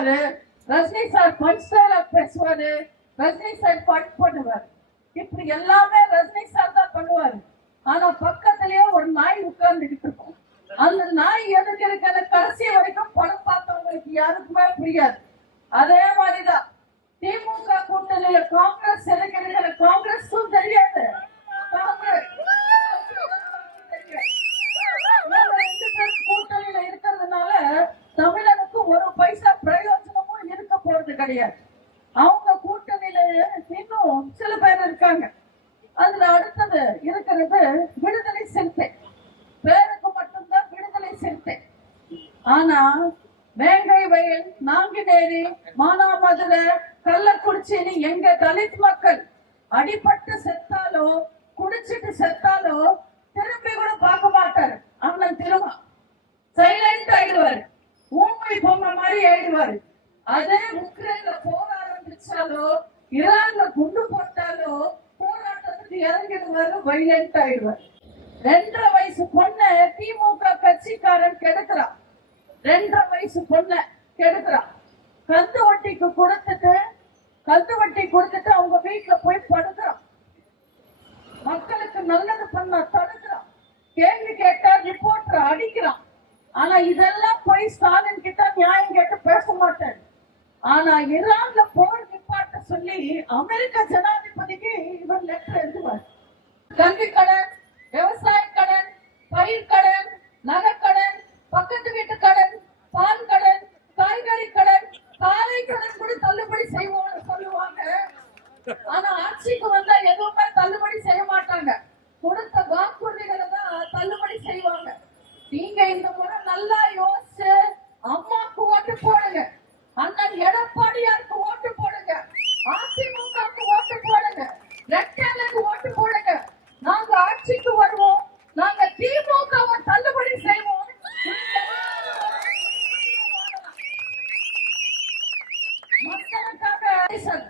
பேசுவாரு, Rajini sir punch dialogue பேசுவாரு, Rajini sir பாட்டு போடுவார். இப்படி எல்லாமே ரஜினி சார் தான் பண்ணுவாரு. ஆனா பக்கத்திலேயே ஒரு நாய் உட்கார்ந்துகிட்டு இருக்கும். அந்த நாய் எதுக்கு இருக்கிற கடைசி வரைக்கும் படம் பார்த்தவங்களுக்கு யாருக்குமே புரியாது. அதே மாதிரிதான் திமுக கூட்டணியில காங்கிரஸ் எதுக்கு இருக்கிற காங்கிரஸும் தெரியாது. கூட்டணியில இருக்கிறதுனால தமிழனுக்கு ஒரு பைசா பிரயோஜனமும் இருக்க போறது கிடையாது. அவங்க கூட்டணியில இன்னும் சில பேர் இருக்காங்க. அதுல அடுத்தது இருக்கிறது விடுதலை சிறுத்தை. பேருக்கு மட்டும்தான் விடுதலை சிறுத்தை. ஆனா வேங்கை வயல், நாங்குநேரி, மானாமதுரை, கள்ளக்குறிச்சின்னு எங்க தலித் மக்கள் அடிபட்டு செத்தாலோ குடிச்சிட்டு செத்தாலோ திரும்பி கூட பார்க்க மாட்டாரு. அண்ணன் திரும்ப சைலண்ட் ஆயிடுவாரு, ஊமை பொம்மை மாதிரி ஆயிடுவாரு. அதே உக்ரைன்ல போர் ஆரம்பிச்சாலோ ஈரான்ல குண்டு போட்டாலோ போராட்டத்துக்கு இறங்கிடுவாரு, வைலண்ட் ஆயிடுவாரு. 2.5 வயசு பொண்ணு திமுக கட்சிக்காரன் கெடுக்கிறான். 2.5 வயசு பொண்ண கெடுக்கிறான். கந்து வட்டி கொடுத்துட்டு அவங்க வீட்டுல போய் படுக்கிறான். மக்களுக்கு நல்லது பண்ண தடுக்கிறான். கேள்வி கேட்டா ரிப்போர்ட்டர் அடிக்கிறான். ஆனா இதெல்லாம் போய் ஸ்டாலின் கிட்ட நியாயம் கேட்டு பேச மாட்டேன். ஆனா ஈரான்ல போர் நிப்பாட்ட சொல்லி அமெரிக்க ஜனாதிபதிக்கு இவர் லெட்டர் எழுதுவார். கல்வி கடன், விவசாய கடன், பயிர் கடன், நகைக்கடன், பக்கத்து வீட்டு கடன், பால் கடன், காய்கறி கடன், காலை கடன் கூட தள்ளுபடி செய்வோம்னு சொல்லுவாங்க. ஆனா ஆட்சிக்கு வந்தா எதுவுமே தள்ளுபடி செய்ய மாட்டாங்க. கொடுத்த வாக்குறுதிகளை தான் தள்ளுபடி செய்வாங்க. நீங்க இந்த முறை நல்லா யோசிச்சு அம்மாக்கு ஓட்டு போடுங்க, அண்ணன் எடப்பாடியாருக்கு ஓட்டு போடுங்க, அதிமுகவுக்கு ஓட்டு போடுங்க, ரெட்டலுக்கு ஓட்டு போடுங்க. நாங்க ஆட்சிக்கு வருவோம், நாங்க திமுகவை தள்ளுபடி செய்வோம். மக்களுக்காக